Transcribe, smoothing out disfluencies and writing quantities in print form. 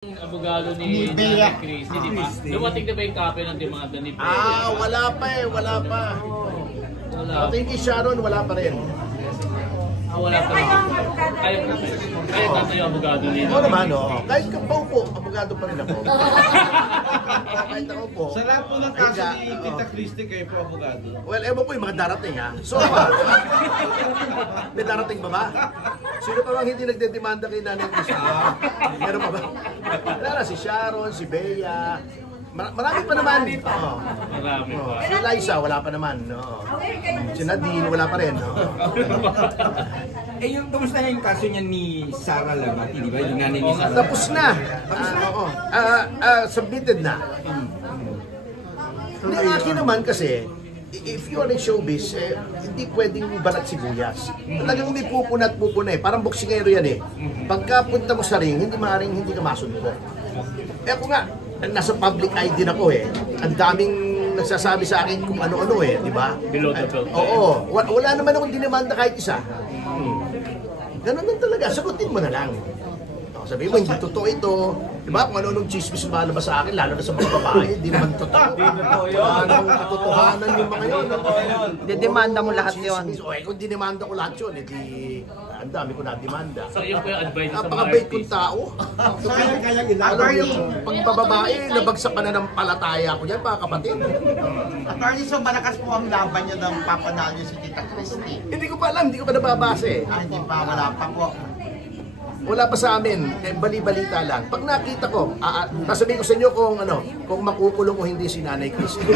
Abogado ni Nanay Christy, di ba? Dumating na ba yung copy ng demanda ni Bea? Wala pa eh, wala pa. Wala. Pati kay Sharon, wala pa rin. Wala pa rin. Kaya tanto yung abogado ni Oo naman, oo. Kahit kapaw po, abogado pa rin ako. Kahit ako po. Sa lahat po ng kaso ni Tita Christy, kayo po abogado? Well, ewan ko yung mga darating ha. So, may darating ba ba? Sino pa bang hindi nagdedemanda kay Nanay Christy? Meron pa ba? Wala na, si Sharon, si Bea. Marami pa naman. Marami pa. Si Liza, wala pa naman. Si Nadine, wala pa rin. Eh, yung kamusta na yung kaso niya ni Sara Labati, di ba? Yung nanay ni Sara. Tapos na. Submitted na. Hindi, akin naman kasi, if you are in showbiz, hindi pwedeng balat sibuyas. Talagang may pupuna at pupuna eh. Parang boksingero yan eh. Pagka punta mo sa ring, hindi maaaring hindi ka masunod. Eh ako nga, nasa public eye din ako eh. Ang daming nagsasabi sa akin kung ano-ano eh, di ba? Below the belt. Oo. Wala naman akong dinimanda kahit isa. Ganun lang talaga. Sagutin mo na lang. Sabihin mo, hindi totoo ito. Di ba? Kung ano-anong chismis lumalabas sa akin, lalo na sa mga babae, hindi naman totoo. Wala namang katotohanan yung mga yun. Didemanda mo lahat yun. Kung dinimanda ko lahat yun, edi ang dami ko na-demanda. So yung advice sa mga Napaka-bait kong artist. tao. Alam mo yung pagbababae, nabagsak ka na ng palataya ko yan, mga kapatid. Attorney, so malakas po ang laban niyo ng papanalo niyo si Tita Christy. Hindi ko pa alam, hindi ko pa nababase. Hindi pa, wala pa po. Wala pa sa amin, bali-balita lang. Pag nakita ko, sasabihin ko sa inyo kung makukulong o hindi si Nanay Christy.